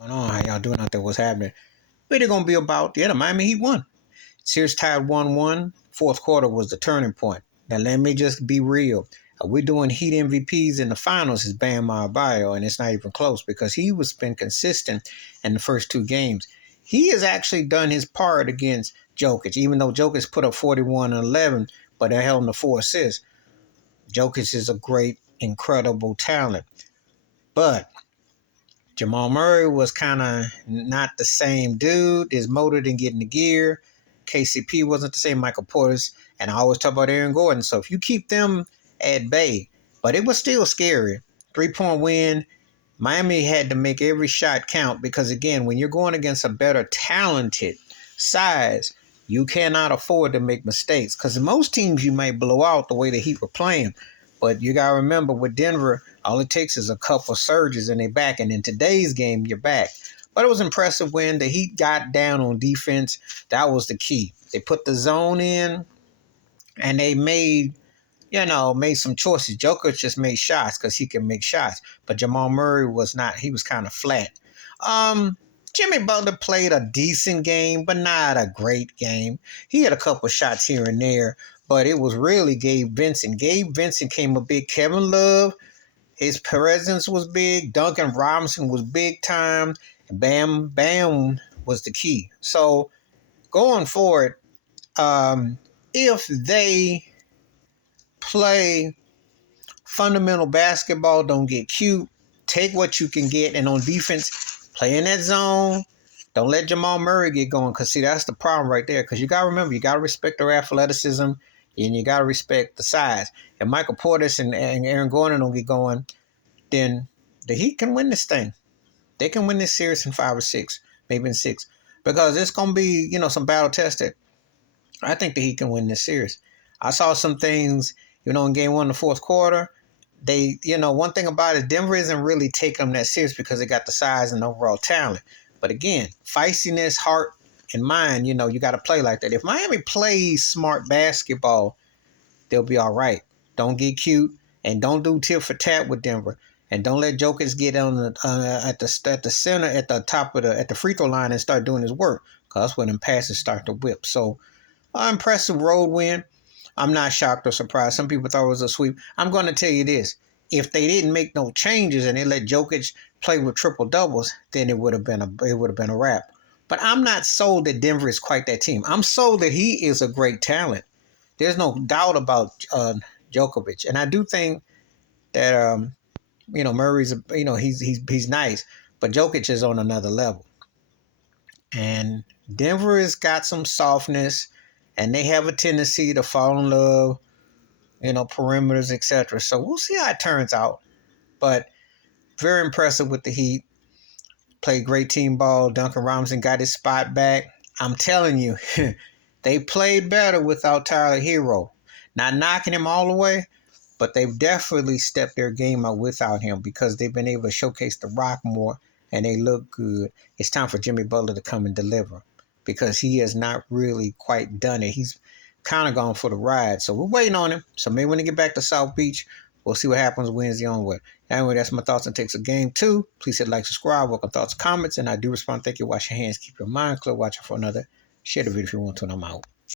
Going on? How y'all doing out there? What's happening? What it gonna be about? Yeah, the Miami Heat won. Series tied 1-1. Fourth quarter was the turning point. Now let me just be real. We're doing Heat MVPs in the finals is Bam Adebayo, and it's not even close because he was been consistent in the first two games. He has actually done his part against Jokic, even though Jokic put up 41 and 11, but they held him to 4 assists. Jokic is a great, incredible talent, but Jamal Murray was kind of not the same dude. His motor didn't get in the gear. KCP wasn't the same. Michael Portis, and I always talk about Aaron Gordon. So if you keep them at bay, but it was still scary. 3-point win. Miami had to make every shot count because, again, when you're going against a better talented size, you cannot afford to make mistakes because most teams you might blow out the way the Heat were playing. But you got to remember with Denver, all it takes is a couple surges and they're back. And in today's game, you're back. But it was impressive when the Heat got down on defense. That was the key. They put the zone in and they made some choices. Joker just made shots because he can make shots. But Jamal Murray was not. He was kind of flat. Jimmy Butler played a decent game, but not a great game. He had a couple shots here and there, but it was really Gabe Vincent. Gabe Vincent came a big. Kevin Love, his presence was big. Duncan Robinson was big time. Bam was the key. So going forward, if they play fundamental basketball, don't get cute, take what you can get, and on defense, play in that zone. Don't let Jamal Murray get going because, see, that's the problem right there because you got to remember, you got to respect their athleticism and you got to respect the size. If Michael Portis and Aaron Gordon don't get going, then the Heat can win this thing. They can win this series in 5 or 6, maybe in 6, because it's going to be, some battle tested. I think the Heat can win this series. I saw some things, in game 1 in the fourth quarter. They, one thing about it, Denver isn't really taking them that serious because they got the size and overall talent. But again, feistiness, heart, and mind, you got to play like that. If Miami plays smart basketball, they'll be all right. Don't get cute and don't do tit for tat with Denver. And don't let Jokic get on at the center, at the top of at the free throw line and start doing his work. Because that's when them passes start to whip. So, impressive road win. I'm not shocked or surprised. Some people thought it was a sweep. I'm going to tell you this. If they didn't make no changes and they let Jokic play with triple doubles, then it would have been a wrap. But I'm not sold that Denver is quite that team. I'm sold that he is a great talent. There's no doubt about Djokovic, and I do think that Murray's he's nice, but Jokic is on another level, and Denver has got some softness, and they have a tendency to fall in love, perimeters, etc. So we'll see how it turns out. But very impressive with the Heat. Played great team ball. Duncan Robinson got his spot back. I'm telling you, they played better without Tyler Hero. Not knocking him all the way, but they've definitely stepped their game up without him because they've been able to showcase the rock more and they look good. It's time for Jimmy Butler to come and deliver because he has not really quite done it. He's kind of gone for the ride. So we're waiting on him. So maybe when they get back to South Beach, we'll see what happens Wednesday onward. Anyway, that's my thoughts and takes of game 2. Please hit like, subscribe, welcome thoughts, comments, and I do respond. Thank you. Wash your hands. Keep your mind clear. Watch it for another. Share the video if you want to, and I'm out.